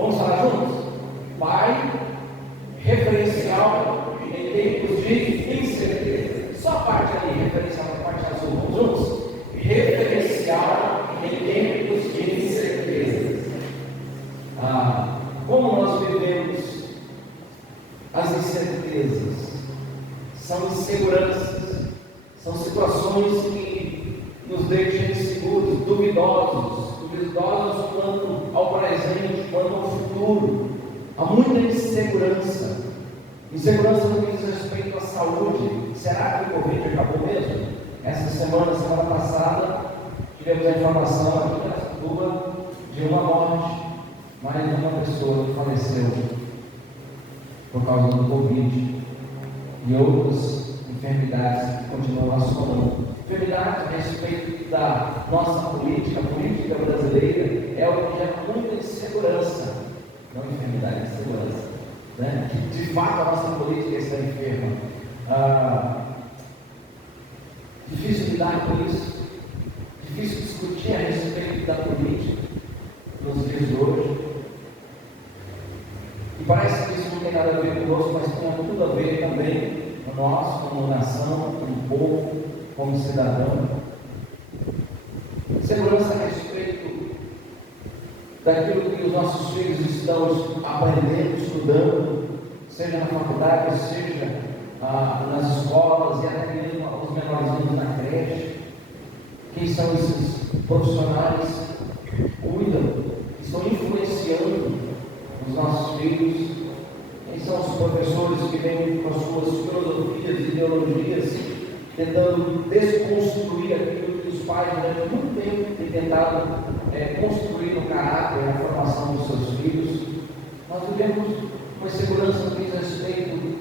Vamos falar juntos? Pai, referencial em tempos de incerteza. Só a parte ali, referencial para a parte azul. Vamos juntos? Referencial em tempos de incerteza. Como nós vivemos as incertezas? São inseguranças, são situações que nos deixam inseguros, duvidosos quanto ao presente, quanto ao futuro. Há muita insegurança no que diz respeito à saúde. Será que o Covid acabou mesmo? Semana passada, tivemos a informação aqui na Cuba de uma morte, mais de uma pessoa que faleceu por causa do Covid e outras enfermidades que continuam assolando. Enfermidades a respeito da nossa política, a política brasileira é o que gera muita insegurança, não enfermidade, insegurança, né? De fato a nossa política está enferma. Difícil lidar com isso, difícil discutir a respeito da política nos dias de hoje. E parece que isso não tem nada a ver conosco, mas tem tudo a ver também com nós, como nação, como povo, como cidadão. Segurança a respeito daquilo que os nossos filhos estão aprendendo, estudando, seja na faculdade, seja nas escolas e até mesmo os menorzinhos na creche. Quem são esses profissionais que cuidam, que estão influenciando os nossos filhos? Quem são os professores que vêm com as suas filosofias e ideologias, tentando desconstruir aquilo que os pais durante muito tempo têm tentado construir no caráter, na formação dos seus filhos? Nós vivemos uma insegurança no que diz respeito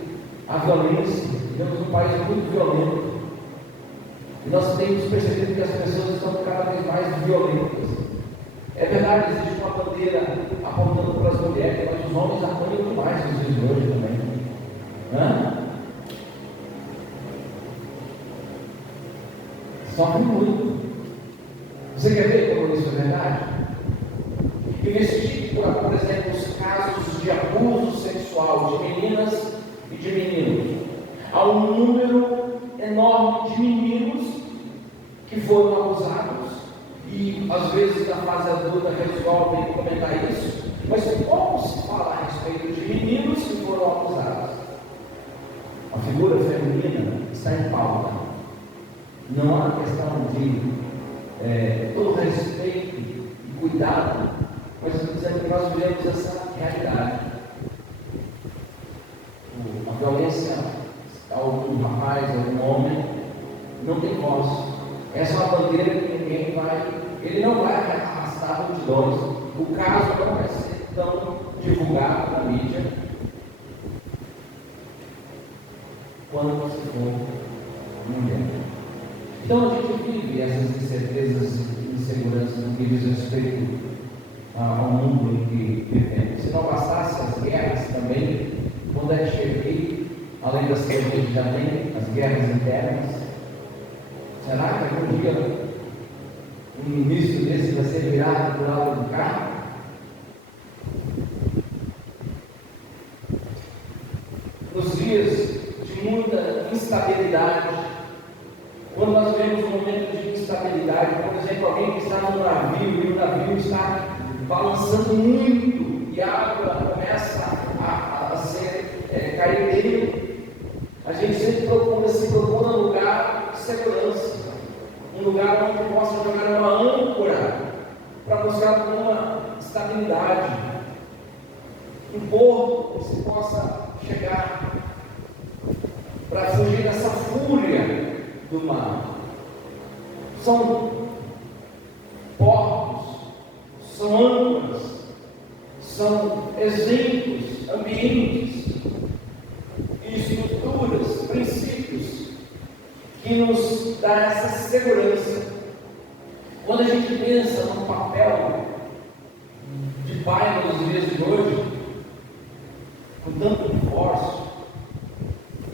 à violência. Vivemos um país muito violento e nós temos percebido que as pessoas estão cada vez mais violentas. É verdade, existe uma bandeira apontando para as mulheres, mas os homens apanham demais nos dias de hoje também. Sofre muito. Você quer ver como isso é verdade? Investigue, por exemplo, os casos de abuso sexual de meninas e de meninos. Há um número enorme de meninos que foram abusados. E às vezes na fase adulta resolvem comentar isso, mas como se fala a respeito de meninos que foram abusados? A figura feminina está em pauta. Não há questão de todo respeito e cuidado, mas dizendo que nós vivemos essa realidade. A violência a algum rapaz, a algum homem, não tem voz. Essa é uma bandeira que ele não vai arrastar multidões. O caso não vai ser tão divulgado na mídia quando se for mulher. Então a gente vive essas incertezas e inseguranças no que diz respeito ao mundo em que vivemos. Se não bastasse as guerras também, quando é que chega aqui, além das que a gente já tem, as guerras internas, será que algum dia um ministro desse vai ser virado por lado do carro? Nos dias de muita instabilidade, quando nós vemos um momento de instabilidade, por exemplo, alguém que está no navio e o navio está balançando muito e a água começa a cair dele, a gente sempre se propõe um lugar de segurança, um lugar onde possa jogar uma âncora para buscar uma estabilidade, um porto que se possa chegar para fugir dessa fúria do mar. São portos, são âncoras, são exemplos, ambientes e estruturas, princípios que nos dá essa segurança. Quando a gente pensa no papel de pai nos dias de hoje, com tanto divórcio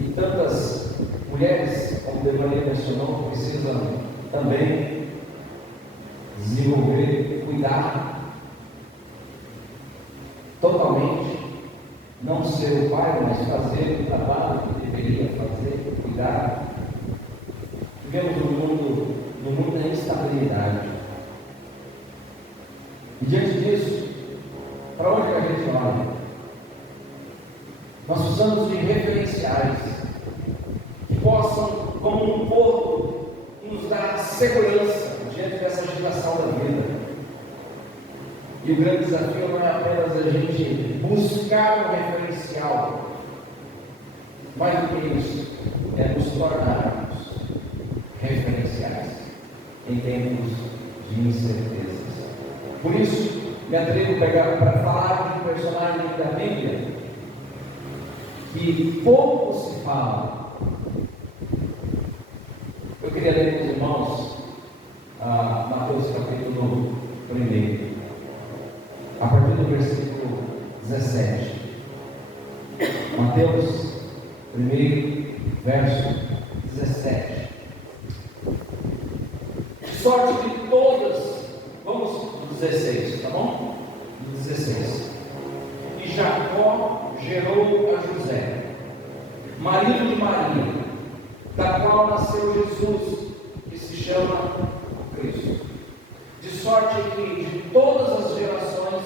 e tantas mulheres, como Devaneio mencionou, precisam também desenvolver, cuidar. totalmente, não ser o pai, mas fazer o trabalho que deveria fazer, cuidar. Vivemos no mundo da instabilidade. E diante disso, para onde a gente olha? Nós precisamos de referenciais que possam, como um porto, nos dar segurança diante dessa agitação da vida. E o grande desafio não é apenas a gente buscar um referencial, mais do que isso, é nos tornarmos referenciais em tempos de incertezas. Por isso, me atrevo a pegar para falar de um personagem da Bíblia que pouco se fala. Eu queria ler com os irmãos Mateus capítulo 1, a partir do versículo 17. Mateus 1, verso 17. Sorte de todas, vamos no 16, tá bom? No 16. E Jacó gerou a José, marido de Maria, da qual nasceu Jesus, que se chama Cristo. De sorte que de todas as gerações,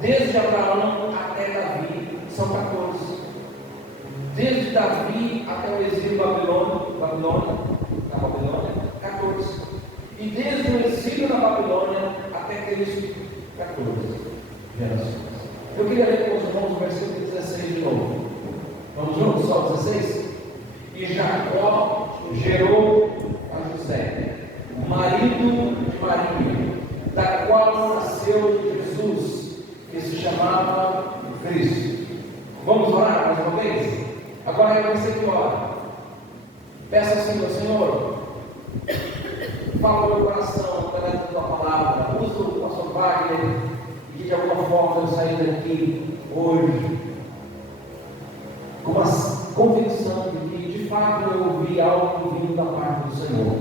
desde Abraão até Davi, são 14. Desde Davi até o exílio Babilônia, 14. E desde o exílio na Babilônia até Cristo, 14 gerações. Eu queria ler com os irmãos o versículo 16 de novo. Vamos juntos? Só 16? E Jacó gerou a José, marido de Maria, da qual nasceu Jesus, que se chamava Cristo. Vamos orar mais uma vez? Agora é você que ora. Peça ao Senhor: Senhor, fala no meu coração, através da tua palavra. Usa o pastor Wagner, e de alguma forma eu sair daqui hoje com uma convicção de que de fato eu ouvi algo vindo da parte do Senhor.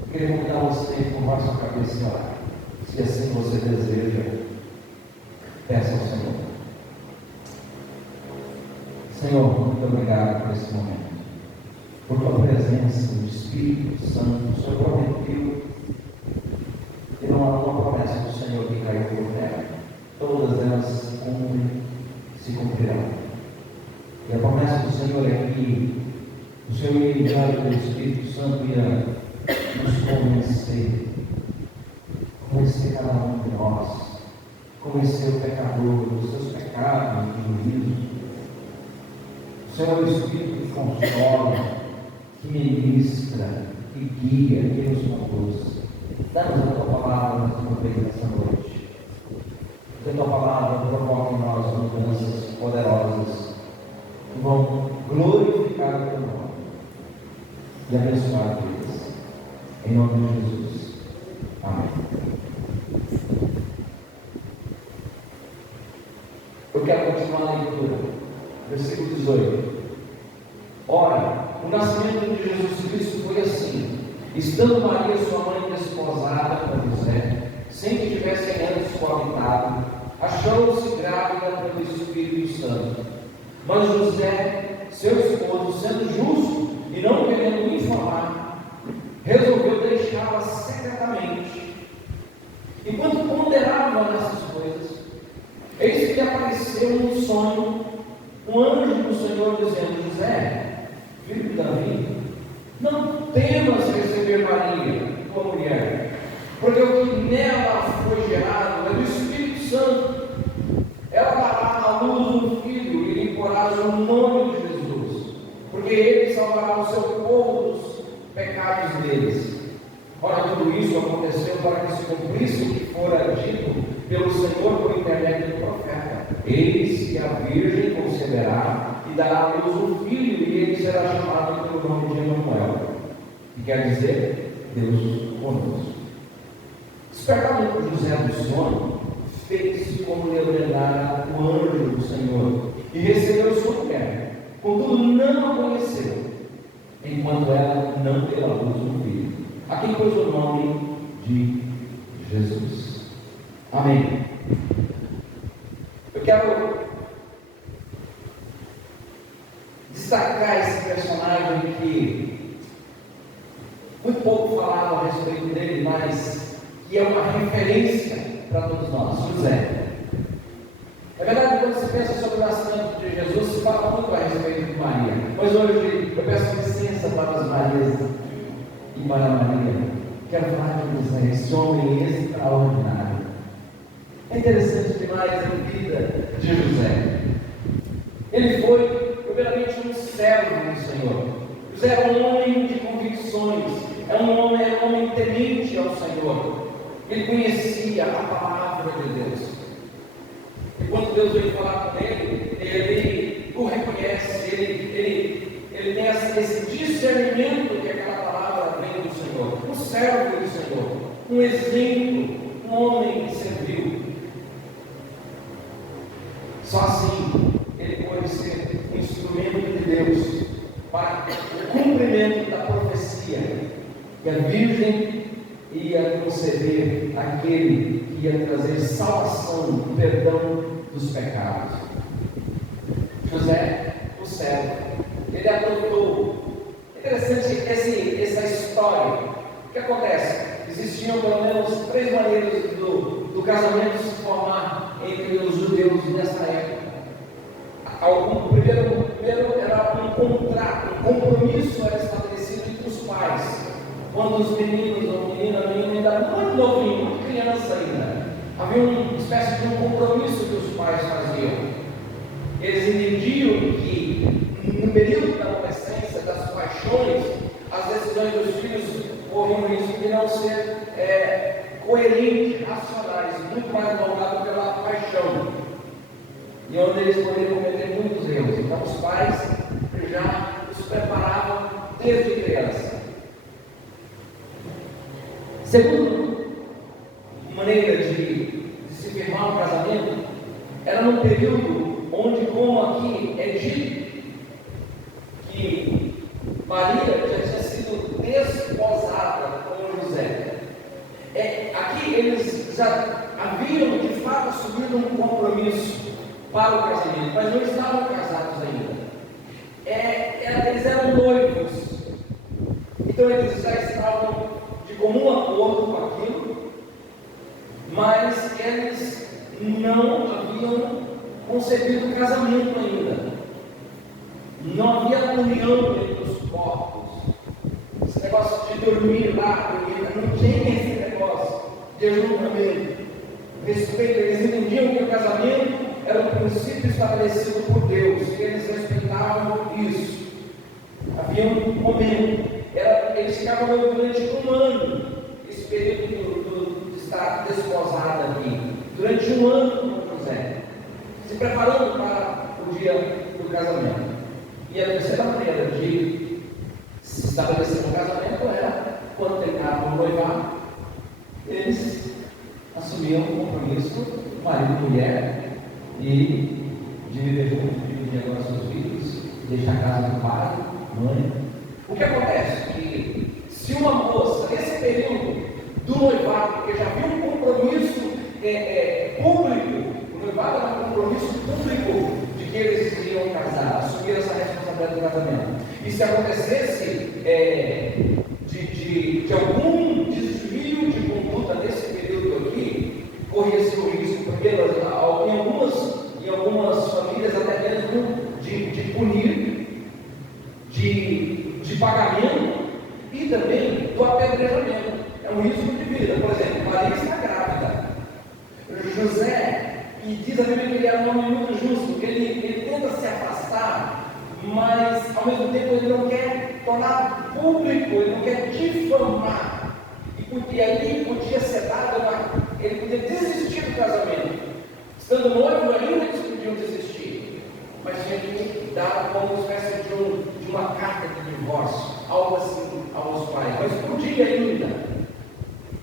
Eu queria convidar você a curvar sua cabeça e orar. Se assim você deseja, peça ao Senhor. Senhor, muito obrigado por esse momento, por tua presença, o Espírito Santo. O Senhor prometeu que não há uma promessa do Senhor que caiu por terra. Todas elas se cumprirão. E a promessa do Senhor é que o Senhor ia enviar o Espírito Santo ia nos convencer cada um de nós, convencer o pecador dos seus pecados e juízos. O Senhor é o Espírito que consola, que ministra, que guia, que nos conduz. Dá-nos a tua palavra uma vez nessa noite. Que a tua palavra provoque em nós mudanças poderosas que vão glorificar o teu nome e abençoar vidas. Em nome de Jesus. Amém. Eu quero continuar a leitura. Versículo 18. Ora, o nascimento de Jesus Cristo foi assim: estando Maria, sua mãe, desposada com José, sem que tivessem antes coabitado, achou-se grávida pelo Espírito Santo. Mas José, seu esposo, sendo justo e não querendo infamar, resolveu deixá-la secretamente. Enquanto ponderava nessas coisas, eis que lhe apareceu um sonho um anjo do Senhor dizendo: José, filho de Davi, não temas receber Maria, tua mulher, porque o que nela foi gerado é do Espírito Santo. Ela dará à luz um filho e lhe porás o nome de Jesus, porque ele salvará o seu povo dos pecados deles. Ora, tudo isso aconteceu para que se cumprisse o que fora dito pelo Senhor por intermédio do profeta: eis que a Virgem conceberá e dará à luz um filho, e ele será chamado pelo nome de Emanuel, que quer dizer Deus conosco. Despertado por José do sono, fez como lhe ordenara o anjo do Senhor e recebeu sua mulher. Contudo, não a conheceu, enquanto ela não deu à luz um filho, a quem pôs o nome de Jesus. Amém. quero destacar esse personagem que muito pouco falado a respeito dele, mas que é uma referência para todos nós, José. É verdade, quando se pensa sobre o nascimento de Jesus, se fala muito a respeito de Maria, mas hoje eu peço licença para as Marias e para Maria. Quero falar de José, esse homem extraordinário. É interessante demais a vida de José. Ele foi, primeiramente, um servo do Senhor. José era um homem de convicções, era um homem temente ao Senhor. Ele conhecia a palavra de Deus. E quando Deus veio falar com ele, ele o reconhece, ele tem esse discernimento que aquela palavra vem do Senhor. Um servo do Senhor, um exemplo, um homem que serviu. Só assim ele pode ser um instrumento de Deus para o cumprimento da profecia que a Virgem ia conceder àquele que ia trazer salvação e perdão dos pecados. José, o servo, ele adotou. Interessante essa história. O que acontece? Existiam pelo menos 3 maneiras do casamento se formar entre os judeus nessa época. Primeiro era um contrato, um compromisso era estabelecido entre os pais. Quando os meninos ou menina ainda eram muito novinhos, muito criança ainda, havia uma espécie de um compromisso que os pais faziam. Eles entendiam que no período da adolescência, das paixões, as decisões dos filhos corriam risco de não ser coerentes, racionais, muito mais moldado pela paixão, e onde eles poderiam cometer muitos erros. Então os pais já os preparavam desde criança. Segunda maneira de se firmar um casamento era num período onde, como aqui é dito, que Maria já tinha sido desposada com José. Aqui eles já haviam de fato assumido um compromisso para o casamento, mas não estavam casados ainda. Eles eram noivos, então eles já estavam de comum acordo com aquilo, mas eles não haviam concebido o casamento ainda. Não havia união entre os corpos. Esse negócio de dormir lá, não tinha esse negócio de ajuntamento. Respeito, eles entendiam que o casamento era um princípio estabelecido por Deus, e eles respeitavam isso. Havia um momento. Eles ficavam durante um ano, esse período de estar desposada aqui, durante um ano com José, se preparando para o dia do casamento. E a terceira maneira de se estabelecer um casamento era, quando terminavam o noivado, eles assumiam um compromisso, marido e mulher, e de viver junto, dividir agora seus filhos, deixar a casa do pai, mãe. O que acontece? Que se uma moça, nesse período do noivado, porque já havia um compromisso público, o noivado era um compromisso público de que eles iriam casar, assumir essa responsabilidade do casamento. E se acontecesse de algum desvio de conduta nesse período aqui, corria-se o risco, porque em algumas famílias até mesmo de punir, de pagamento e também do apedrejamento. É um risco de vida. Por exemplo, Maria está grávida. José, e diz a Bíblia que ele era um homem muito justo, ele tenta se afastar, mas ao mesmo tempo ele não quer tornar público, ele não quer difamar. E ali podia ser dado ele podia desistir do casamento. Estando noivo ainda eles podiam desistir, mas tinha que dar como uma espécie de uma carta de divórcio, algo assim aos pais, mas podia ainda,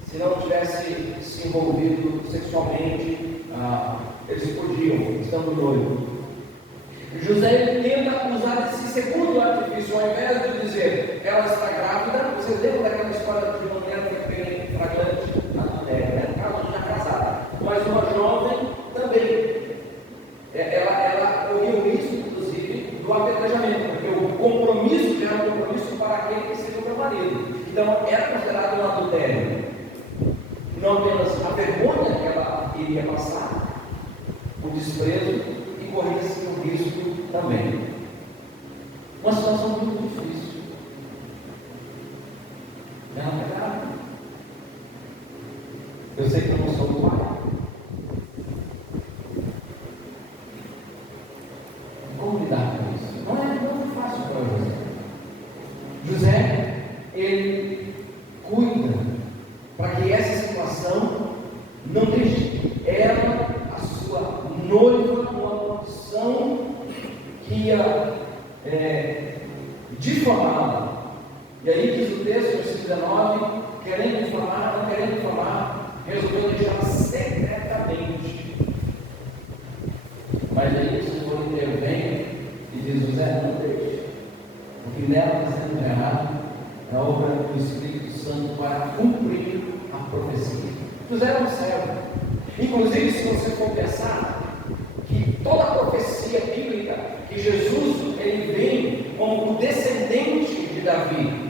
se não tivesse se envolvido sexualmente, eles podiam, estando noivos. José tenta usar esse segundo artifício, ao invés de dizer ela está grávida. Vocês lembram daquela história de uma mulher que foi flagrante na mulher, né? Ela já casada, mas uma jovem também. passar o desprezo e corria-se o risco também. Uma situação muito difícil. Não é verdade? Eu sei que eu não sou o pai. Como lidar com isso? Não é fácil para José. José, ele cuida para que essa situação não deixe ela, a sua noiva, numa condição que ia difamá-la. E aí diz o texto, versículo 19, querendo difamar, não querendo difamar, resolveu deixá-la secretamente. Mas aí o Senhor intervém e diz: José, não deixe, porque nela está sendo gerado a obra do Espírito Santo para cumprir a profecia. José era um servo. Inclusive, se você for pensar que toda a profecia bíblica, que Jesus ele vem como o descendente de Davi,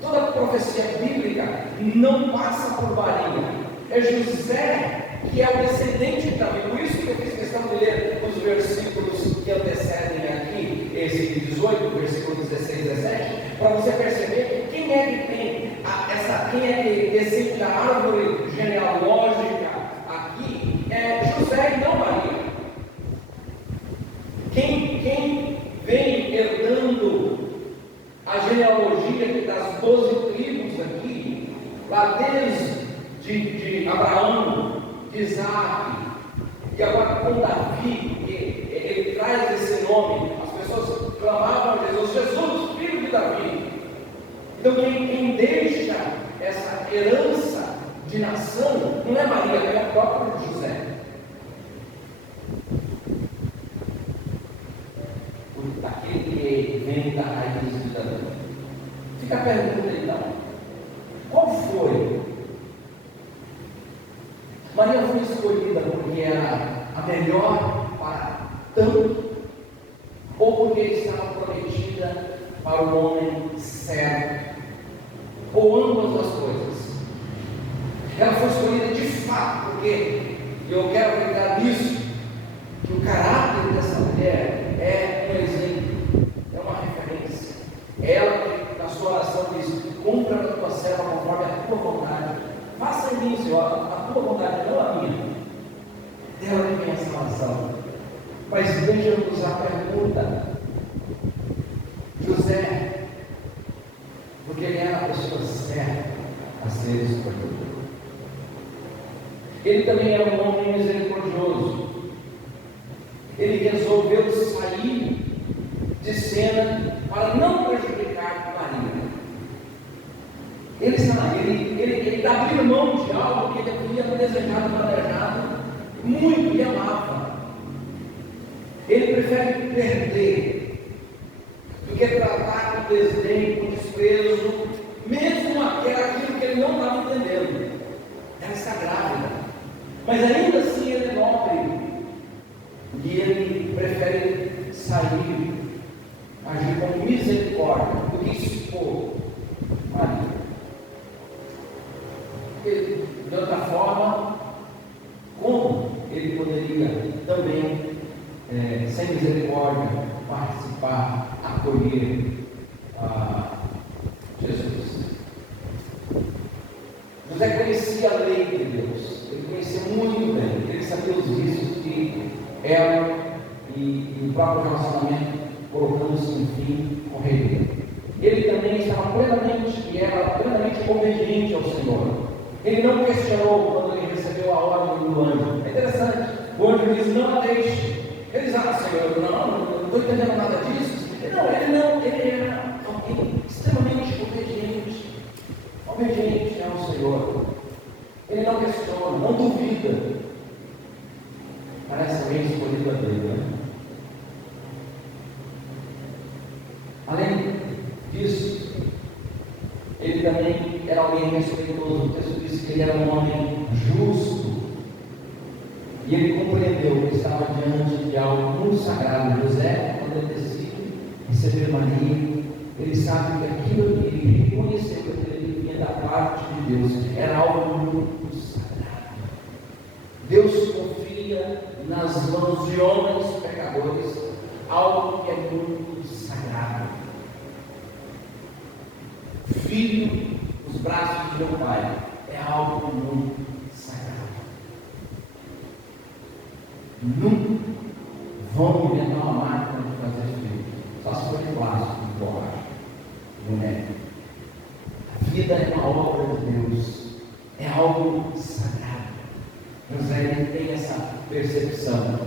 toda a profecia bíblica não passa por Maria. É José que é o descendente de Davi. Por isso que eu fiz questão de ler os versículos que antecedem aqui, esse 18, versículo 16 e 17, para você perceber quem é que tem quem é que descende da árvore genealógica aqui, é José e não Maria. Quem vem herdando a genealogia das 12 tribos aqui, lá desde de Abraão, de Isaac, e agora com Davi, ele traz esse nome. As pessoas clamavam a Jesus, filho de Davi. Então quem deixa essa herança de nação não é Maria, é o próprio José. Aquele que vem da raiz de Davi. Fica a pergunta então: qual foi? Maria foi escolhida porque era a melhor para tanto, ou porque estava prometida para o homem certo, ou ambas as coisas? Ela foi escolhida de fato porque, eu quero acreditar nisso, que o caráter dessa mulher é um exemplo, é uma referência. Ela que na sua oração diz: cumpra a tua serva conforme a tua vontade. Faça em mim, Senhor, a tua vontade, não a minha. Dela que vem a salvação. Mas veja-nos a pergunta: José, porque ele era a pessoa certa a ser escolhido. Ele também era um homem misericordioso. Ele resolveu sair de cena para não prejudicar Maria. Ele abriu mão de algo que ele havia desejado, planejado muito e amava. Ele prefere perder do que tratar com desdém, com desprezo, mesmo aquilo que ele não estava entendendo. Ela está grávida, mas ainda assim ele é nobre. E ele prefere sair, agir com misericórdia, do que expor Maria. Porque, de outra forma, como ele poderia também, sem misericórdia, participar, acolher Jesus? José conhecia a lei de Deus, ele conhecia muito bem, ele sabia os riscos que ela e o próprio relacionamento colocando-se em fim correria. Ele também estava plenamente e era plenamente obediente ao Senhor. Ele não questionou quando ele recebeu a ordem do anjo. É interessante, o anjo diz: não a deixe. Ele diz: Senhor, não estou entendendo nada disso. Ele era alguém extremamente obediente ao Senhor. Ele não questiona, não duvida. Parece alguém escolhido a dele, né? Além disso, ele também era alguém respeitoso. O texto diz que ele era um homem justo. E ele compreendeu que estava diante de algo muito sagrado. José, quando ele decide receber Maria, ele sabe que aquilo que ele reconheceu que ele vinha da parte de Deus era algo muito sagrado. Deus confia nas mãos de homens pecadores algo que é muito sagrado. Filho nos braços de meu pai é algo muito sagrado. Nunca vão inventar uma máquina de fazer filho, só se for de plástico, de borracha, de boneco. A vida é uma obra de Deus, é algo sagrado. José tem essa percepção.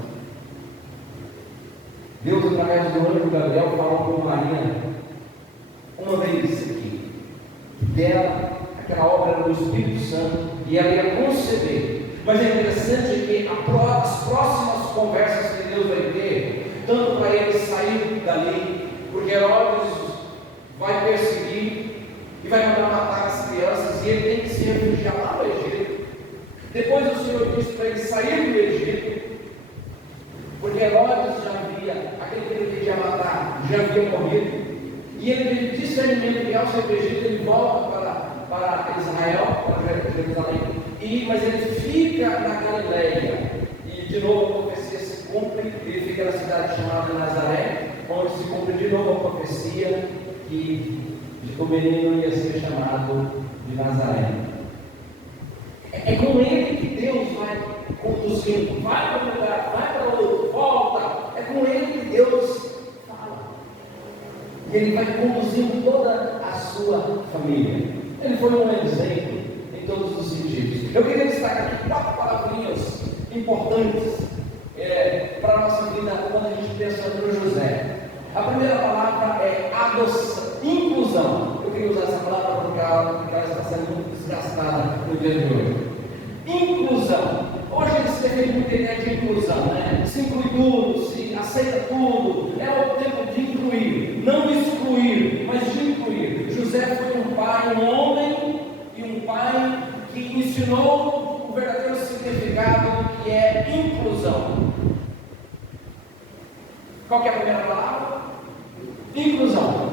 Deus, através do anjo Gabriel, falou com Maria uma vez aqui, dela, aquela obra do Espírito Santo, e ela ia conceber. Mas é interessante que as próximas conversas que Deus vai ter, tanto para ele sair dali, porque Herodes vai perseguir e vai mandar matar as crianças, e ele tem que se refugiar lá no Egito. Depois o Senhor disse para ele sair do Egito, porque Herodes já havia, aquele que ele queria matar, já havia morrido, e ele teve discernimento que ao sair do Egito ele volta para Israel, para Jerusalém, mas ele fica na Galileia, e de novo a profecia se cumpre, ele fica na cidade chamada Nazaré, onde se cumpre de novo a profecia que o menino ia ser chamado de Nazaré. É com ele que Deus vai conduzindo, vai para um lugar, vai para outro, volta, é com ele que Deus fala, e ele vai conduzindo toda a sua família. Ele foi um exemplo em todos os sentidos. Eu queria destacar aqui 4 palavrinhas importantes para a nossa vida quando a gente pensa no José. A primeira palavra é adoção, inclusão. Eu queria usar essa palavra porque ela está sendo muito desgastada no dia de hoje. Inclusão. Hoje se defende muita ideia de inclusão, né? Se inclui tudo, se aceita tudo. É o tempo de incluir, não excluir, mas de incluir. José foi um pai, um homem e um pai que ensinou o verdadeiro significado que é inclusão. Qual que é a primeira palavra? Inclusão.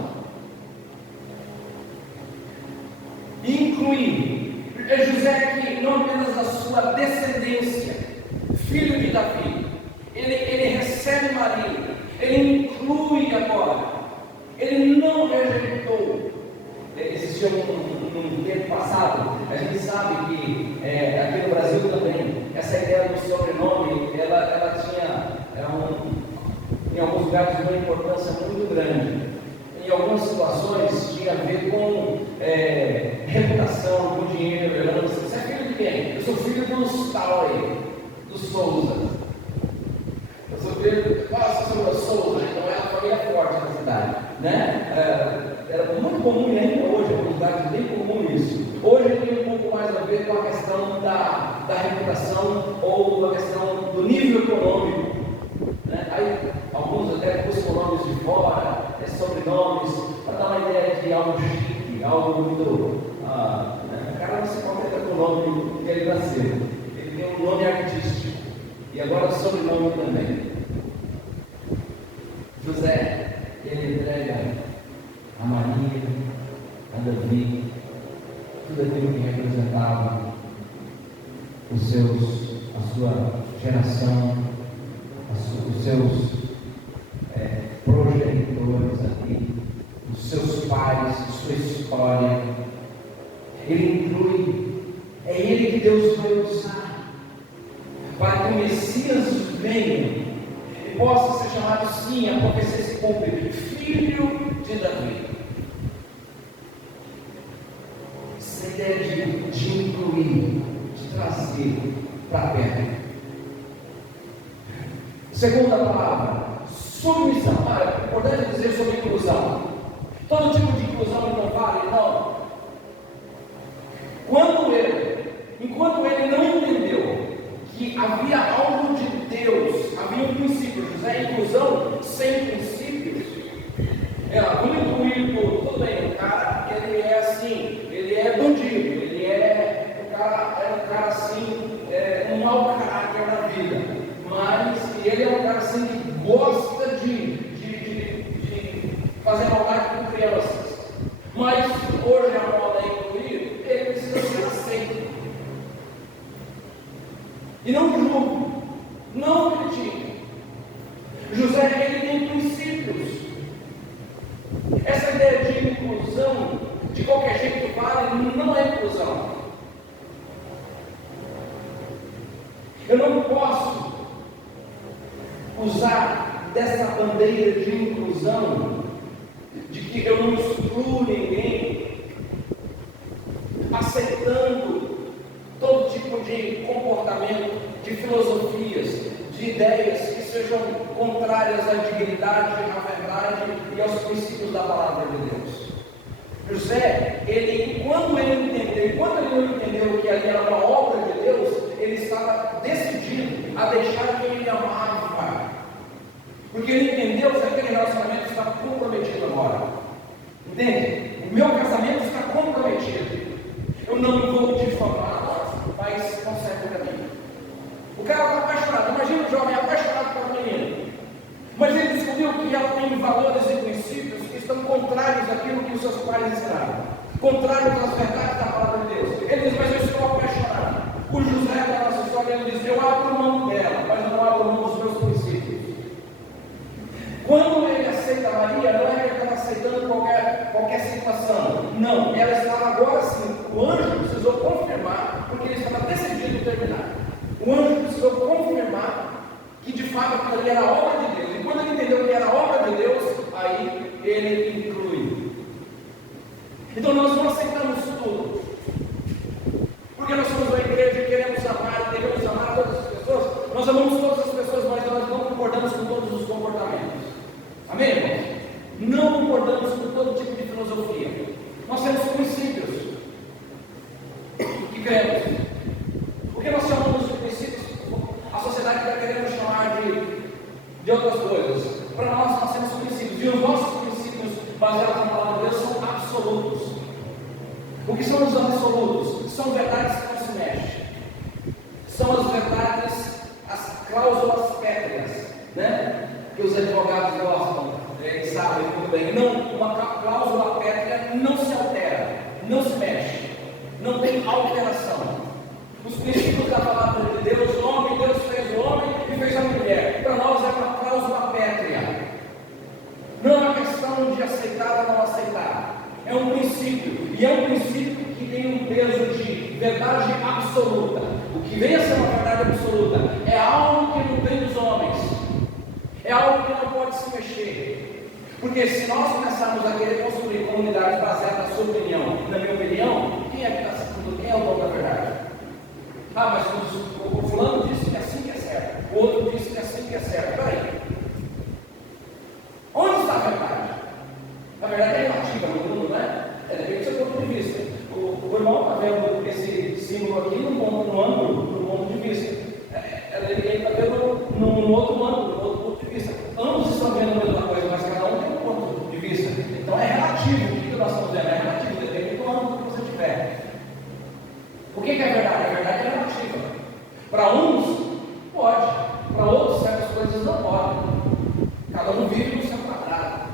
Incluir. É José que não apenas a sua descendência, filho de Davi, ele recebe Maria, ele inclui agora, ele não rejeitou. Existiu um tempo passado, a gente sabe que aqui no Brasil também, essa ideia do sobrenome, ela tinha em alguns lugares uma importância muito grande. Em algumas situações tinha a ver com reputação, com dinheiro, herança. Você é filho de quem? Eu sou filho dos tal aí, dos Souza. Eu sou filho de Souza, então é a família forte da cidade, né? Era muito comum e ainda hoje, em alguns lugares é bem comum isso. Hoje tem um pouco mais a ver com a questão da reputação ou a questão do nível econômico, né? Aí alguns até buscam nomes de fora, sobrenomes, para dar uma ideia de algo chique, algo muito. O cara não se contenta com o nome que ele nasceu, ele tem um nome artístico, e agora sobrenome também. José, ele entrega a Maria, a Davi, tudo aquilo que representava a sua geração, os seus progenitores aqui, os seus pais, a sua história. Ele inclui, é ele que Deus vai usar para que o Messias venha e possa ser chamado, sim, a profecia se cumpre, filho de Davi. Essa ideia de incluir, de trazer para perto. Segunda palavra, submissão. É importante dizer sobre inclusão. Todo tipo de inclusão não vale, não. Enquanto ele não entendeu que havia algo de Deus, havia um princípio. José, inclusão sem princípios. Vamos incluir tudo bem. O cara, ele é assim, ele é bandido, ele é um cara assim, um mau caráter na vida. Mas ele é um cara assim que gosta de fazer maldade com crianças. Mas hoje a moda é incluir, ele precisa ser aceito. E não julgo, não José, ele tem princípios. Essa ideia de inclusão, de qualquer jeito vale, não é inclusão. Eu não posso usar dessa bandeira de inclusão, de que eu não excluo ninguém, aceitando todo tipo de comportamento, de filosofias, de ideias que sejam contrárias à dignidade, à verdade e aos princípios da palavra de Deus. José, quando ele não entendeu que ali era uma obra de Deus, ele estava decidido a deixar quem ele amava, porque ele entendeu que aquele relacionamento estava comprometido agora. Entende? O meu casamento está comprometido. Eu não vou difamar, mas consegue para mim. O cara está apaixonado. Imagina o jovem apaixonado por uma menina, mas ele descobriu que ela tem valores e princípios que estão contrários àquilo que os seus pais ensinaram, contrários às verdades da palavra de Deus. Ele diz: mas eu estou apaixonado. O José da nossa história, ele diz: eu abro mão dela, mas eu não abro mão dos meus princípios. Quando ele aceita Maria, não é que ele estava aceitando qualquer situação. Não, ela estava agora sim. O anjo precisou confirmar, porque ele estava decidido a terminar. O anjo precisou confirmar que de fato aquilo ali era a obra de Deus. E quando ele entendeu que era a obra de Deus, aí ele inclui. Então nós não aceitamos tudo, porque nós somos uma igreja e queremos amar, devemos amar todas as pessoas. Nós amamos todas as pessoas, mas nós não concordamos com todos os comportamentos. Amém, irmãos? Não concordamos com todo tipo de filosofia. Nós temos princípios que cremos. O que nós chamamos de princípios, a sociedade está querendo chamar de outras coisas. Para nós temos princípios, e os nossos princípios baseados na palavra de Deus são absolutos. O que são os absolutos? São verdades que não se mexem. São as verdades, as cláusulas pétreas, né? Que os advogados gostam, eles sabem muito bem. Não, uma cláusula pétrea não se altera, não se mexe, não tem alteração. Os princípios da palavra de Deus, o homem, Deus fez o homem e fez a mulher. Para nós é uma cláusula pétrea. Não é uma questão de aceitar ou não aceitar. É um princípio, e é um princípio que tem um peso de verdade absoluta. O que vem a ser uma verdade absoluta é algo que não vem dos homens, é algo que não pode se mexer. Porque se nós começarmos a querer construir comunidades baseadas na sua opinião, na minha opinião, quem é que está segundo? Quem é o dono da verdade? Ah, mas o fulano disse que é assim que é certo, o outro disse que é assim que é certo. Peraí, onde está a verdade? A verdade é relativa no mundo, não é? Depende do seu ponto de vista. O irmão está vendo esse símbolo aqui num ponto de vista. Ele está vendo num outro ângulo, num outro ponto de vista. Ambos estão vendo a mesma coisa, mas cada um tem um ponto de vista. Então é relativo. O que nós estamos vendo é relativo, depende do ângulo que você tiver. O que é verdade? A verdade é relativa. Para uns, pode. Para outros, certas coisas não podem. Cada um vive no seu quadrado.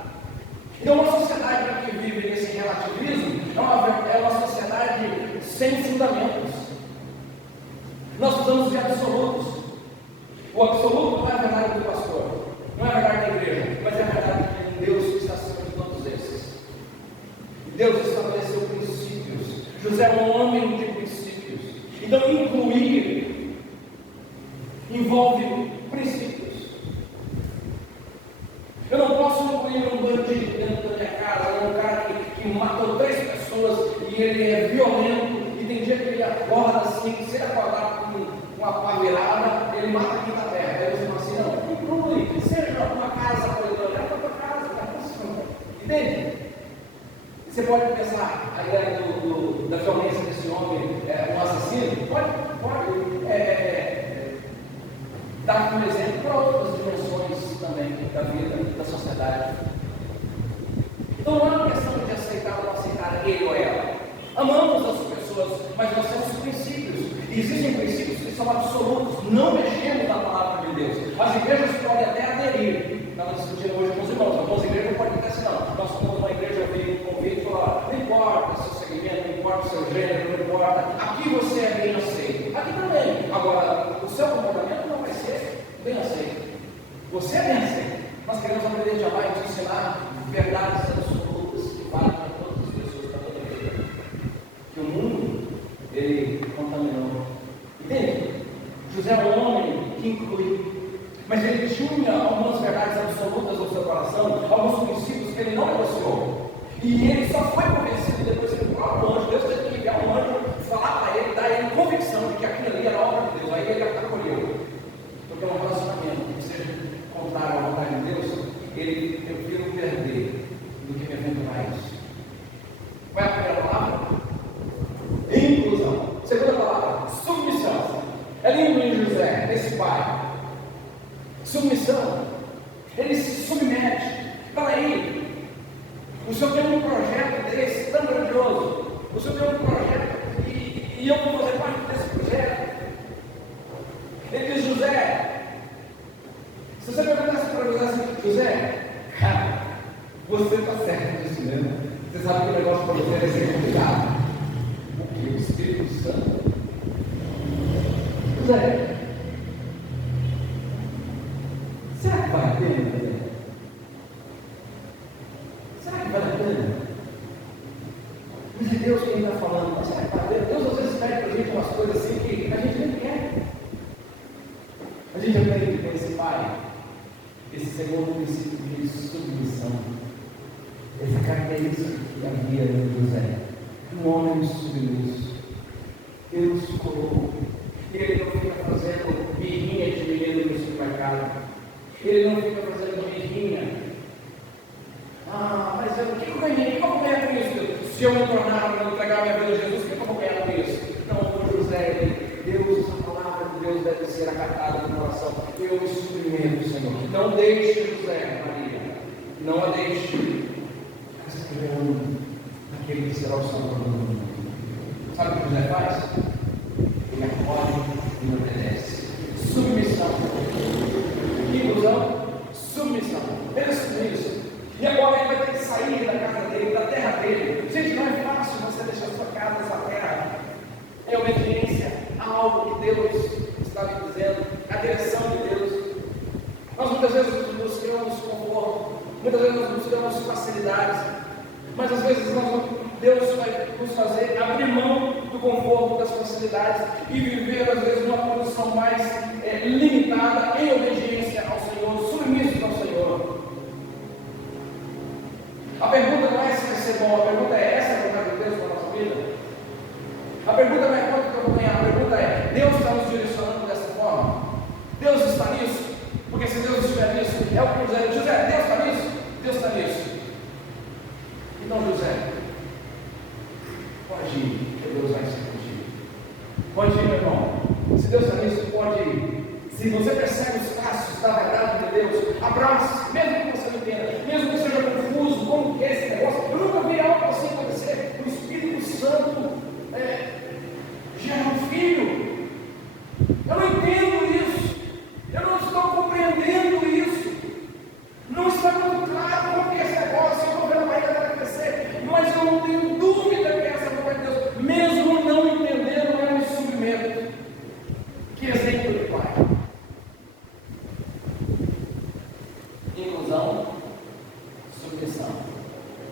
Então, uma sociedade que vive nesse relativismo é uma sociedade sem fundamentos. Nós precisamos de absolutos. O absoluto não é a verdade do pastor, não é a verdade da igreja, mas é a verdade de Deus que está acima de todos esses. Deus estabeleceu princípios. José é um homem de princípios. Então, incluir envolve princípios. Eu não posso incluir um bandido dentro da minha casa, um cara que matou 3 pessoas e ele é violento, e tem dia que ele acorda assim, se ele acordar com uma pá virada, ele mata quem está perto. Aí você fala assim: não, inclui, seja uma casa acolhedora, leva para tua casa, vai funcionar. Entende? Você pode pensar a ideia da violência desse homem, um assassino, pode dar como exemplo para outras dimensões também da vida, da sociedade. Então não é uma questão de aceitar ou não aceitar ele ou ela. Amamos as pessoas, mas nós temos princípios. E existem princípios que são absolutos, não mexemos na palavra de Deus. As igrejas podem até aderir. Estava discutindo hoje com os irmãos. Algumas igrejas podem até assim: não, nós somos uma igreja, eu vi um convite e falar: não importa o seu segmento, não importa o seu gênero, não importa. Aqui você é bem aceito. Aqui também. Agora, o seu comportamento não vai ser bem aceito. Você é bem aceito. queremos aprender de amar e de ensinar verdades absolutas que valem para todas as pessoas, para toda a vida, que o mundo, ele contaminou. Entende? José é um homem que inclui, mas ele tinha algumas verdades absolutas no seu coração, alguns princípios que ele não negociou. E ele só foi convencido depois que o próprio anjo, Deus teve que enviar um anjo, falar para ele, dar a ele convicção de que aquilo ali era a obra de Deus. Aí ele acolheu. Porque é um relacionamento que seja contrário à vontade de Deus, eu prefiro perder do que me aventurar isso. Qual é a primeira palavra? Inclusão. Segunda palavra, submissão. É lindo em José, esse pai. Submissão. Ele se submete. Peraí, o Senhor tem um projeto desse tão grandioso. O Senhor tem um projeto e eu vou fazer parte desse projeto. Ele diz: José, se você perguntasse para José assim: José, cara, você está certo disso mesmo. Você sabe que o negócio para você é ser complicado. O que? O Espírito Santo? José, será que vale a pena, José? Será que vale a pena? Mas é Deus quem está falando. Mas será que vale a pena? Deus às vezes pede para a gente umas coisas assim que a gente nem quer. A gente aprende com esse pai, esse segundo princípio de submissão, essa característica que havia em José, um homem submisso. Deus colocou. Ele não fica fazendo birrinha de menino no supermercado. Ele não fica fazendo birrinha. Ah, mas o que eu ganhei? O que eu vou ganhar com isso? Se eu me tornar, eu entregar minha vida a Jesus, o que eu vou ganhar com isso? Não, o José, Deus, essa palavra de Deus deve ser acatada no coração. Eu me submeto, Senhor. Não deixe José, Maria. Não a deixe esperando aquele que será o Salvador do mundo. Sabe o que José faz? Ele acolhe e obedece. Submissão. Inclusão, submissão. Ele é submisso. E agora ele vai ter que sair da casa dele, da terra dele. Gente, não é fácil você deixar sua casa, sua terra. É obediência a algo que Deus está lhe dizendo, a direção de Deus. Nós muitas vezes buscamos conforto, muitas vezes nós buscamos facilidades, mas às vezes Deus vai nos fazer abrir mão do conforto, das facilidades e viver às vezes numa condição mais limitada em obediência ao Senhor, submissos ao Senhor. A pergunta não é se vai ser bom, a pergunta é: essa é a vontade de Deus para a nossa vida? A pergunta não é quanto que eu vou ganhar, a pergunta é: Deus está nos direcionando dessa forma? Deus está nisso? Porque se Deus estiver nisso, é o que José: José, Deus está nisso? Deus está nisso. Então, José, pode ir, que Deus vai ser contigo. Pode ir, meu irmão. Se Deus está nisso, pode ir. Se você percebe os passos da verdade de Deus, abrace, mesmo que você não entenda, mesmo que seja confuso, como que é esse negócio. Eu nunca vi algo assim acontecer. O Espírito Santo gera um filho. Eu não entendo isso. Eu não estou compreendendo isso. Não está muito claro como que é esse negócio. Eu estou vendo a barriga dela crescer, mas eu não tenho dúvida que essa é a vontade de Deus. Mesmo não entendendo, eu me submeto. Que exemplo de pai. Inclusão, submissão.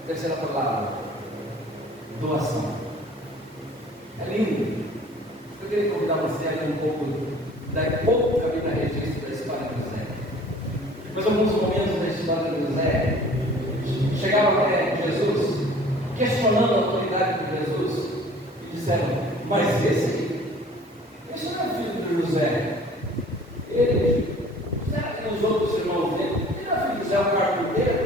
Terceira palavra, doação. É lindo. Eu queria convidar você a ler um pouco, daqui a pouco que a Bíblia registra da história de José. Mas alguns momentos da história de José chegaram até Jesus, questionando a autoridade de Jesus, e disseram: mas esse não é filho de José. Será que os outros irmãos dele? Ele não é filho de José, o carpinteiro?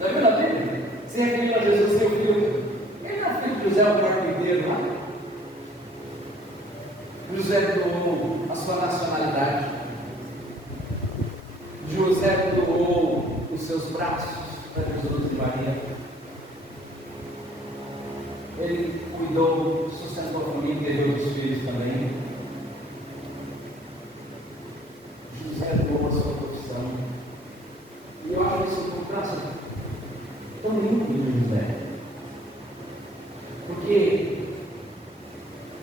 Já viu na Bíblia? Se referindo a Jesus, seu filho. Ele não é filho de José, o carpinteiro, não? José doou a sua nacionalidade. José doou os seus braços para Jesus de Maria. Ele cuidou, sustentou a família e deu os filhos também. José doou a sua profissão. E eu acho isso tão lindo de José. Porque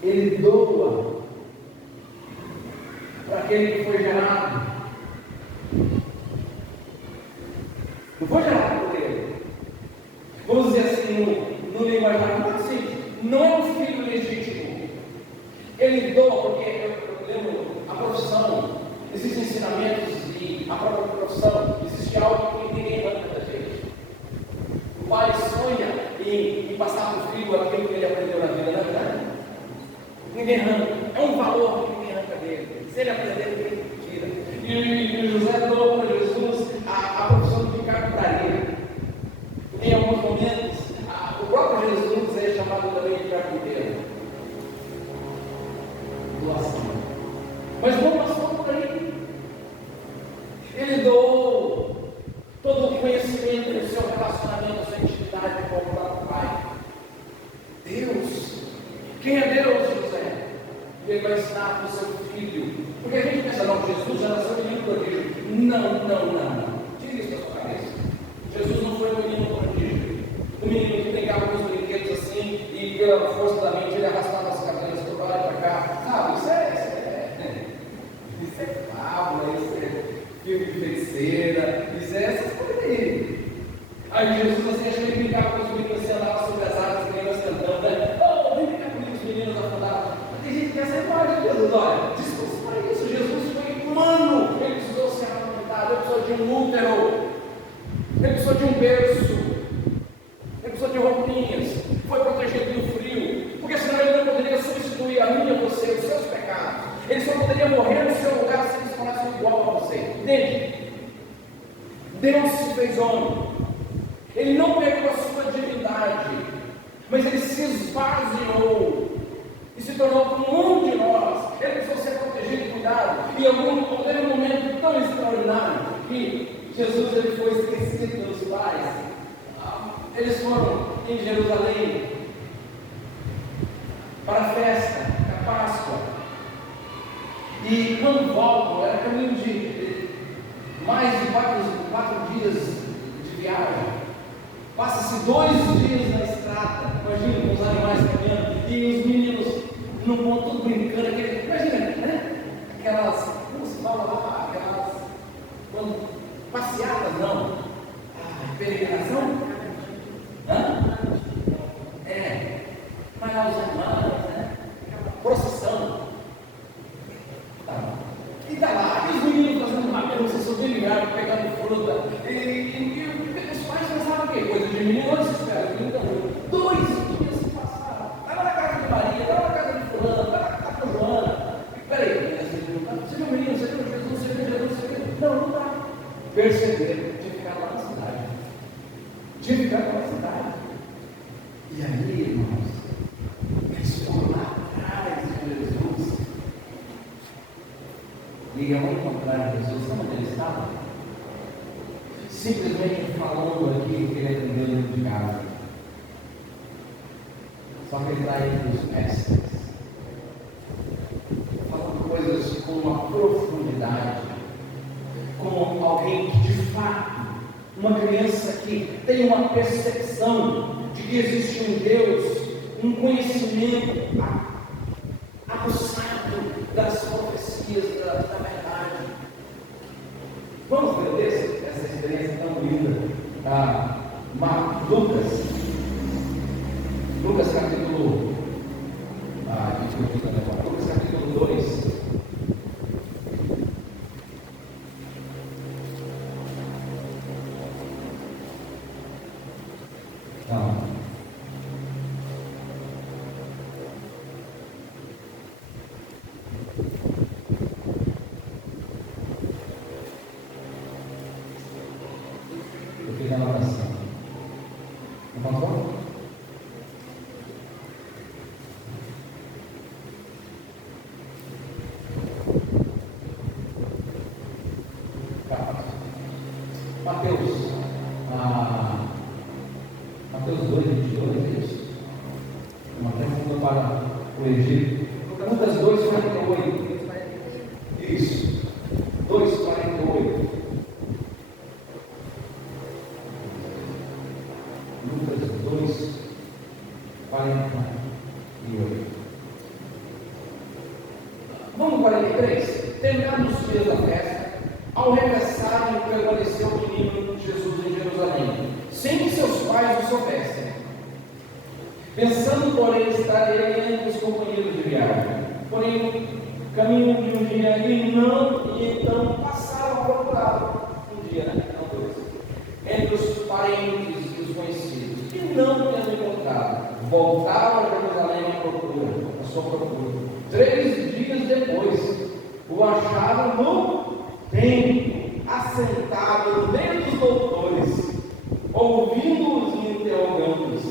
ele doa para aquele que foi gerado. existe a própria profissão, existe algo que ninguém arranca da gente. O pai sonha em passar para o filho aquilo que ele aprendeu na vida, não é verdade? Ninguém arranca, é um valor que ninguém arranca dele. Se ele aprender, ninguém tira. E José deu para Jesus a profissão de carpintaria. Em alguns momentos, o próprio Jesus é chamado também de carpinteiro. Doação. Mas não passou por aí. Ele doou todo o conhecimento do seu relacionamento, da sua intimidade com o próprio Pai. Deus. Quem é Deus, José? E ele vai ensinar para o seu filho. Porque a gente pensa, não, Jesus já nasceu menino prodígio. Não. Tira isso da sua cabeça. Jesus não foi um menino prodígio. Um menino que pegava com os brinquedos assim e pela força da mente ele arrastava as cadeiras para lá e para cá. Sabe, isso é fábula, isso é filme de feiticeira, isso é essas coisas aí. Aí Jesus assim, acho que ele brincava com os meninos, assim, andava sobre as águas, os meninos cantando, né? Oh, vem brincar comigo, os meninos afundados. Tem gente que quer essa imagem de Jesus, olha, desculpa para isso, Jesus foi humano, ele precisou ser amamentado, ele precisou de um útero, ele precisou de um berço, ele precisou de roupinhas, foi protegido do frio, porque senão ele não poderia substituir a mim e a você, os seus pecados. Ele só poderia morrer no seu lugar se eles tornassem igual a você. Entende? Deus se fez homem. Ele não perdeu a sua divindade, mas ele se esvaziou e se tornou como um de nós. Ele precisou ser protegido e cuidado. E teve um momento tão extraordinário que Jesus ele foi esquecido pelos pais. Eles foram em Jerusalém para a festa da Páscoa. E quando voltam, era caminho de mais de 4 dias de viagem. Passa-se 2 dias na estrada, imagina, com os animais caminhando, e os meninos no ponto tudo brincando, imagina, né? Aquelas, como se fala lá, passeadas, não, peregrinação? Mas os animais, né? Procissão. E está lá, e os meninos fazendo uma bagunça, subindo em árvore, pegando fruta. E os pais pensavam o quê? Coisa de menino, onde se espera? 2 dias se passaram. Estava na casa de Maria, estava na casa de fulana, estava com Joana. Peraí, você viu o menino, você viu Jesus, você viu Jesus, você viu? Não está. Perceberam, tinha que ficar lá na cidade. E aí, irmãos, eles foram lá atrás de Jesus. E ao encontrar Jesus, sabe onde ele estava? Simplesmente falando aqui que ele aprendeu dentro de casa. Só que ele está entre os mestres. Falando coisas com uma profundidade. Como alguém que de fato, uma criança que tem uma percepção de que existe um Deus, um conhecimento aguçado das profecias, da verdade. Vamos ver essa experiência tão linda. Lucas capítulo Lucas capítulo 2. Mateus 2, 22, é isso? Uma pergunta para o Egito. Lucas 2, 48. Isso. 2, 48. Lucas 2, 48. Vamos 43. Terminados os dias da festa, ao regressarem, permaneceu o menino Jesus em Jerusalém, sem que seus pais o soubessem. Pensando, porém, estar ele entre os companheiros de viagem. Porém, caminho de um dia e então passaram a procurá-lo. assentado no meio dos doutores, ouvindo-os e interrogando-os.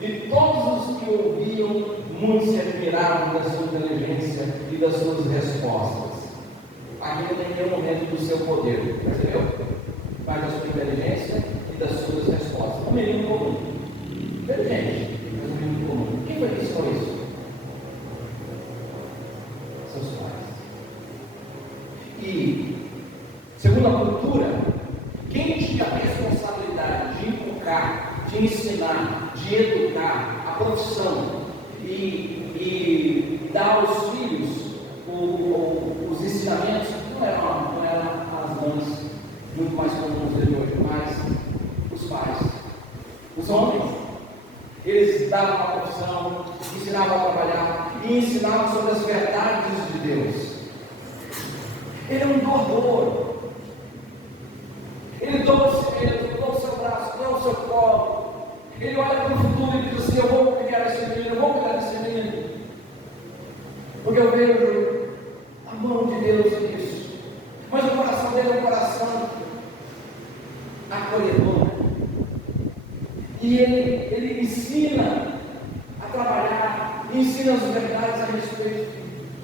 E todos os que ouviam, muitos se admiravam da sua inteligência e das suas respostas. Aqui não tem nenhum momento do seu poder, percebeu? Mas da sua inteligência e das suas respostas. Um menino comum. Inteligente, mas um menino comum. Quem foi que ensinou isso? Seus pais. E, segundo a cultura, quem tinha a responsabilidade de inculcar, de ensinar, de educar a profissão e dar aos filhos os ensinamentos, não eram as mães muito mais comuns de hoje, mas os pais, os homens. Eles davam a profissão, ensinavam a trabalhar e ensinavam sobre as verdades de Deus. Ele é um doador. Ele doa o seu braço, doa o seu colo. Ele olha para o futuro e diz assim: eu vou criar esse menino, eu vou cuidar desse menino. Porque eu vejo a mão de Deus nisso. Mas o coração dele é um coração acolhedor. E ele ensina a trabalhar, ensina as verdades a respeito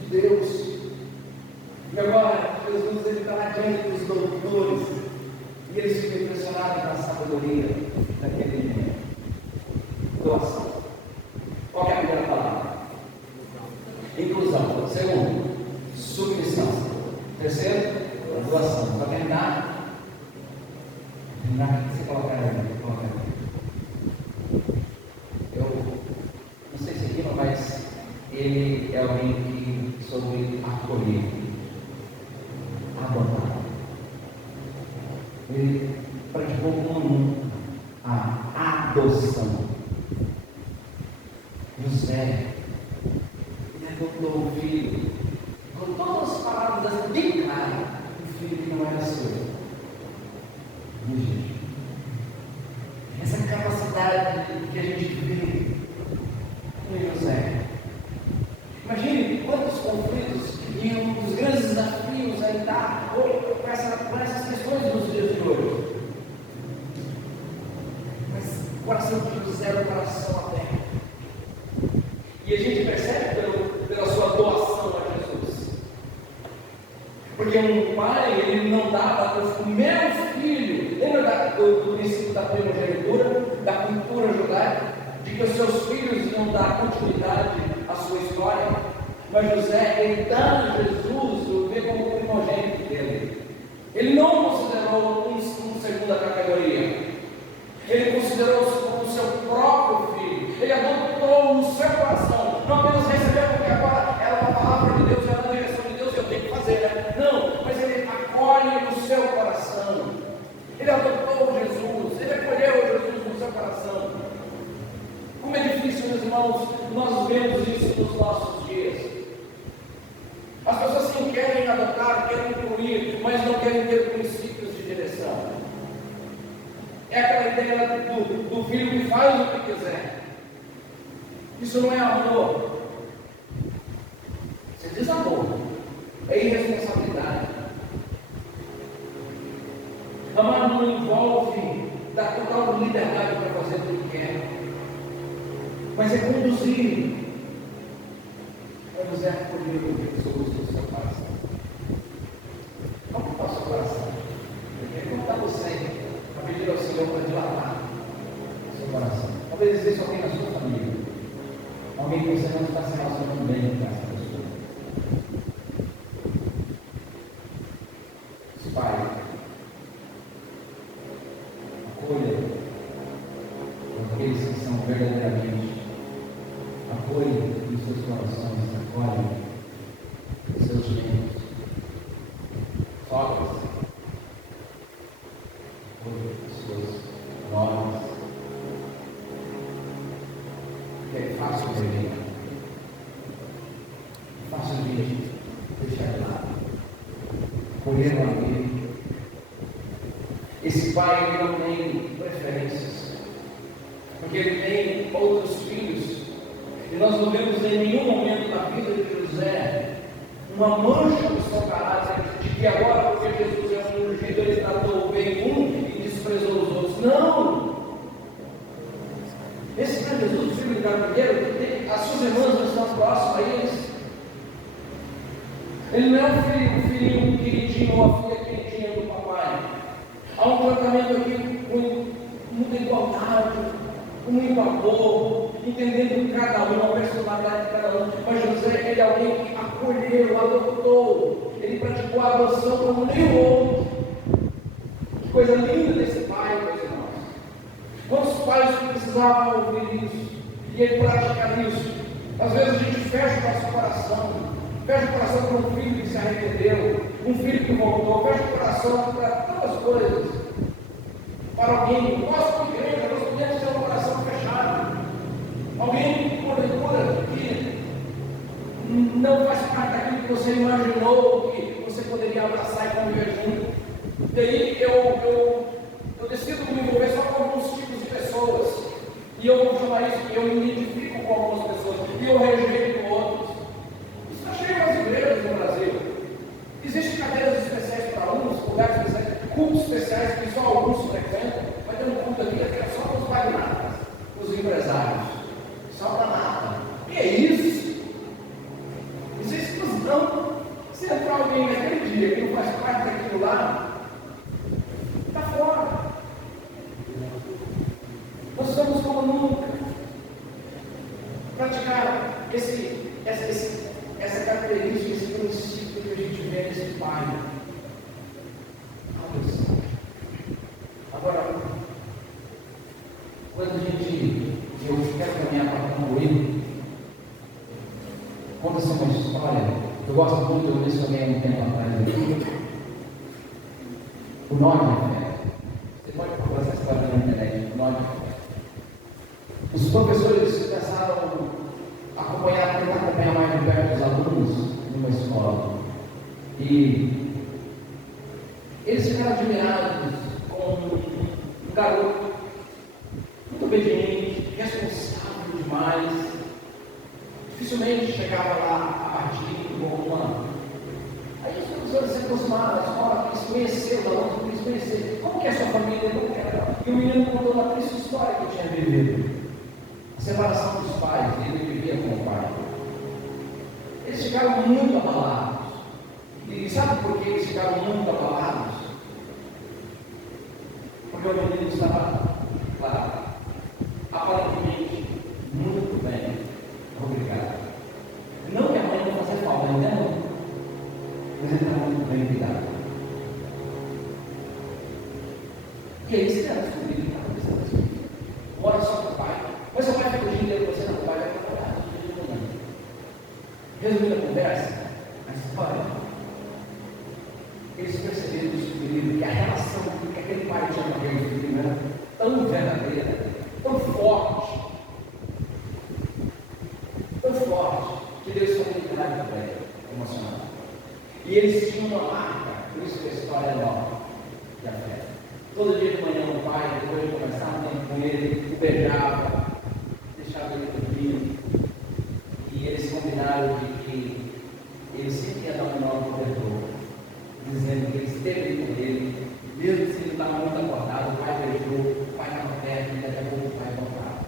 de Deus. E agora, Jesus está lá diante dos doutores, e eles ficam impressionados com a sabedoria daquele menino. Doação. Qual é a primeira palavra? Inclusão. Segundo, submissão. Terceiro, doação. Para terminar, o que você coloca aí? Não sei se aqui, mas ele é alguém que soube acolher, adotar. Ele praticou comum a adoção. José, ele adotou o filho, com todas as palavras bem claras, o filho que não era seu. Essa capacidade que a gente vê em José. Imagine quantos conflitos e um dos grandes desafios a lidar com essas questões nos dias de hoje. Mas o coração de José era um coração aberto. E a gente percebe pela sua doação a Jesus. Porque um pai, ele não dá para o meu filho. Lembra do princípio da primogenitura, da cultura judaica, de que os seus filhos iam dar continuidade à sua história? Mas José, ele dá a Jesus o vê como primogênito dele. Ele não considerou um segunda categoria. Ele considerou como o seu próprio filho. Ele adotou no seu coração. Não apenas recebeu porque agora era uma palavra de Deus, era na direção de Deus, eu tenho que fazer, né? Não, mas ele acolhe no seu coração. Ele adotou Jesus, ele acolheu Jesus no seu coração. Como é difícil, meus irmãos, nós vemos isso nos nossos dias. As pessoas sim querem adotar, querem incluir, mas não querem ter princípios de direção. É aquela ideia do filho que faz o que quiser. Isso não é amor. Você diz amor, é irresponsabilidade. Amar não envolve dar total liberdade para fazer o que quer, mas é conduzir. Vamos acolher pessoas do seu coração. Como está o seu coração? Eu quero contar você para pedir ao Senhor para dilatar o seu coração. Talvez exista alguém na sua família, alguém que você não está se relacionando bem com essa pessoa. Pai, acolha aqueles que são verdadeiramente, acolha nos seus corações, acolha os seus membros, sogras, acolha pessoas novas, que é fácil de ver, é fácil de deixar de lado, acolher o amigo. Esse pai ele não tem preferências, porque ele tem outros filhos, e nós não vemos em nenhum momento na vida de José uma mancha no seu caráter, de que agora, porque Jesus é um ungido, ele Ele não é um filhinho queridinho ou a filha queridinha do papai. Há um tratamento aqui com muita igualdade, com muito amor, entendendo cada um, a personalidade de cada um. Mas José, ele é alguém que acolheu, adotou, ele praticou a adoção como nenhum outro. Que coisa linda desse pai, meus irmãos. Quantos pais precisavam ouvir isso? E ele pratica isso. Às vezes a gente fecha o nosso coração, fecha o coração para um filho que se arrependeu, um filho que voltou, fecha o coração para tantas coisas. Para alguém, nossa igreja, nós podemos ter um coração fechado. Alguém que que não faz parte daquilo que você imaginou, que você poderia abraçar e conviver junto. Daí eu decido me envolver só com alguns tipos de pessoas. E eu vou chamar isso que eu me identifico com algumas pessoas e eu rejeito outros. Isso está cheio das igrejas no Brasil. Existem cadeiras especiais para uns, lugares especiais, cultos especiais que só alguns frequentam. Vai ter um culto aqui que é só para os magnatas, os empresários. Só para nada. E é isso. Existe não. Se entrar alguém naquele dia que não faz parte daquilo lá, está fora. Nós somos como nunca praticar essa característica, esse princípio que a gente vê nesse pai. Agora, quando eu quero caminhar para concluir, conta-se uma história, eu gosto muito, eu mencionei há um tempo atrás aqui, o nó de fé. Você pode procurar essa história na internet, o nó de fé. Os professores começaram a tentar acompanhar mais de perto os alunos numa escola. E eles ficaram admirados com um garoto muito obediente, responsável demais. Dificilmente chegava lá abatido com uma. Aí os professores se aproximaram da escola, quis conhecer os alunos, quis conhecer como que é a sua família, como que era. E o menino contou uma triste história que tinha vivido. A separação dos pais, ele vivia com o pai. Eles ficaram muito abalados. E sabe por que eles ficaram muito abalados? Porque o menino estava, claro, aparentemente muito bem, obrigado. Não que a mãe não fazia falta, entendeu? Mas ele estava muito bem cuidado. E aí eles queriam descobrir que estava pensando assim. Mora só com o pai. Mas seu pai fica o dia inteiro com você, não, o pai vai trabalhar o dia de manhã. Resumindo a conversa, a história, eles perceberam e descobriram que a relação que aquele pai tinha com aquele filho era tão verdadeira, tão forte, que Deus foi ligado para ele, emocionado. E eles tinham uma marca, por isso que a história é nova, da fé. Todo dia de manhã o pai, depois de conversar um tempo com ele, o beijava, deixava ele dormir. E eles combinaram de que ele sempre ia dar um nó no corredor, dizendo que ele esteve com ele, mesmo se ele estava muito acordado, o pai beijou, o pai estava perto, e daqui a pouco o pai voltava.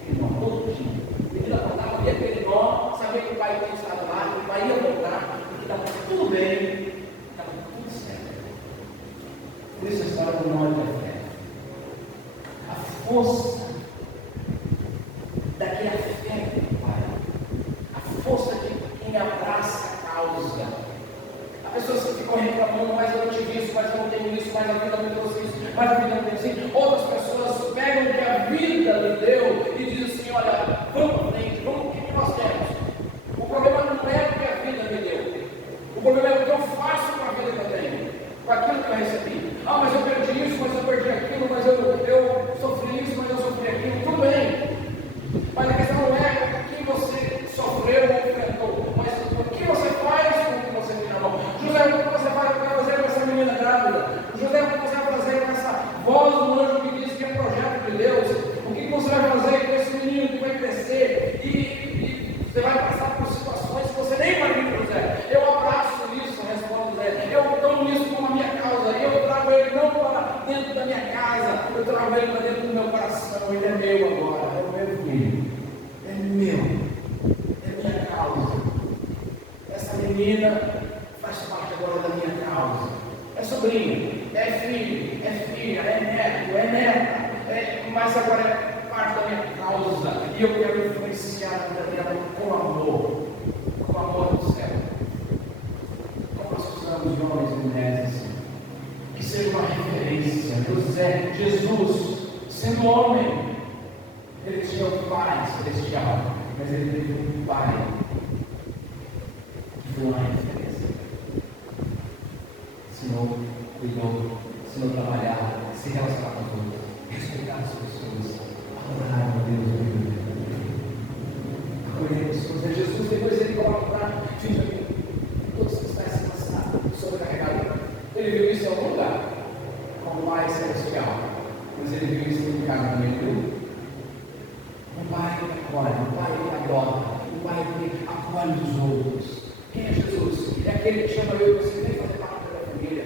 Aquele nó todo dia. Ele acordava, via aquele nó, sabia que o pai tinha estado lá, que o pai ia voltar, e que estava tudo bem, estava tudo certo. Por isso a história do nó da fé. A força daquele afeto do pai, a força de quem abraça a causa. Há pessoas que ficam reclamando, mas eu não tive isso, mas eu não tenho isso, mas a vida não me trouxe isso, mas a vida não tem isso. Outras pessoas pegam o que a vida lhe deu e dizem assim: olha, vamos para frente, vamos, o que nós temos? O problema não é o que a vida me deu, o problema é o que eu faço com a vida que eu tenho, com aquilo que eu recebi. Ah, mas eu perdi isso, mas eu perdi aquilo, mas eu sofri isso, mas eu sofri aquilo. Tudo bem, mas a questão não é o que você sofreu ou enfrentou, mas o que você faz com o que você tem na mão. José, o que você vai fazer com essa menina grávida? José, o que você vai fazer com essa voz do anjo que diz que é projeto de Deus? O que você vai fazer com esse menino que vai crescer e você vai passar por situações que você nem imagina, José? Eu abraço isso, responde José. Eu tomo isso como a minha causa. Eu trago ele não para dentro da minha casa, eu trago ele para dentro do meu coração. Ele é meu agora, é o meu filho, é meu, é minha causa. Essa menina sobrinho, é filho, é filha, é neto, é neta, mas agora é parte da minha causa, e eu quero influenciar a vida dela com amor do céu. Como nós precisamos de homens e mulheres assim, que seja uma referência. José, Jesus, sendo homem, ele tinha um pai celestial, mas ele teve um pai que foi uma referência. Ensinou, cuidou, ensinou a trabalhar, se relacionar com os outros, respeitar as pessoas, adorar a Deus. Acolher pessoas. Jesus, depois ele coloca para filho, todos que estão se cansado, sobrecarregado. Ele viu isso em algum lugar, como pai celestial, mas ele viu isso no caso também, viu? Um pai que acolhe, um pai que adota, um pai que acolhe os outros. Quem é Jesus? É aquele que chama eu e você nem fazer parte da família.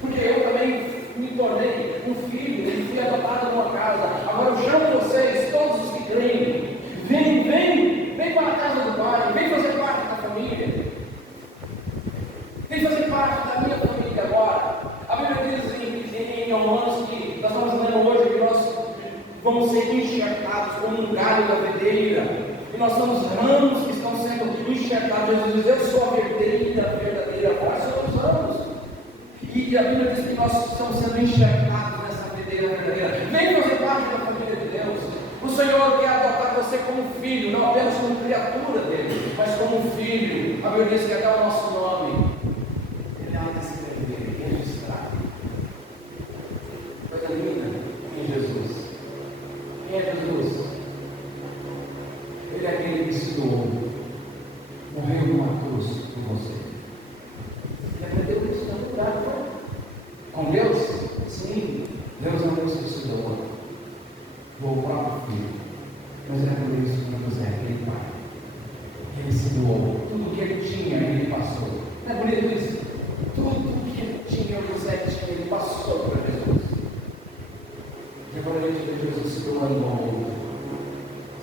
Porque eu também me tornei um filho e fui adotado numa casa. Agora eu chamo vocês, todos os que creem, vem para a casa do Pai, vem fazer parte da família. Vem fazer parte da minha família agora. A Bíblia diz em Romanos que nós estamos lendo hoje que nós vamos ser enxertados como um galho da videira. E nós somos ramos que estão sendo enxertados. Jesus diz, eu sou a videira verdadeira, vós somos ramos. E a Bíblia diz que nós estamos sendo enxertados nessa videira verdadeira. Vem fazer parte da família de Deus. O Senhor quer adotar você como filho, não apenas como criatura dele, mas como filho. A Bíblia diz que até o nosso nome ele há de escrever, registrar. Coisa linda em Jesus. Quem é Jesus? Ele é aquele que se doou, morreu numa cruz por você. Ele aprendeu isso na verdade, não? Com Deus? Sim, Deus é um Deus que se doou. O próprio filho. Mas é por isso que José, aquele pai. Ele se doou. Tudo que ele tinha, ele passou. Não é bonito isso? Tudo que ele tinha, José tinha, ele passou para Jesus. E agora a gente vê Jesus se doando ao outro.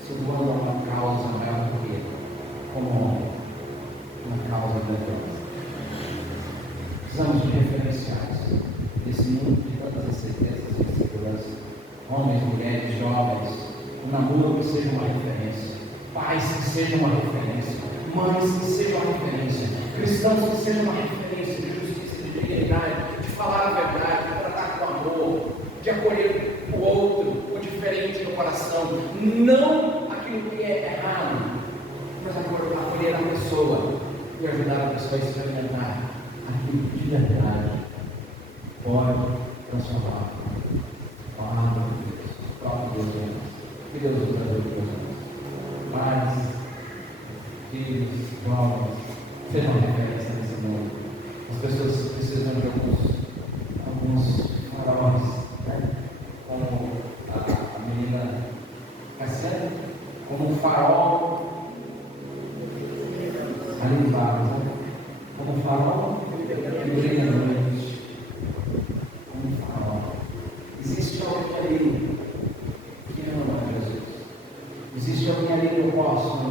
Se doando a uma causa maior do que ele. Como homem. Uma causa grandiosa. Precisamos de referenciais. Nesse mundo de tantas incertezas e inseguranças. Homens, mulheres, jovens, um namoro que seja uma referência, pais que sejam uma referência, mães que sejam uma referência, cristãos que sejam uma referência de justiça, de dignidade, de falar a verdade, de tratar com amor, de acolher o outro, o diferente no coração, não aquilo que é errado, mas acolher a pessoa e ajudar a pessoa a experimentar aquilo que de verdade pode transformar. Palavra de Deus, o próprio Deus, que Deus nos abençoe. Pais, filhos, jovens, sejam referência nesse mundo. As pessoas precisam de alguns faróis, né? Como a menina Cassiane, como um farol ali embaixo, né? Como um farol que brilha no noite. Como um farol. Existe alguém ali que ama Jesus. Existe alguém ali que eu posso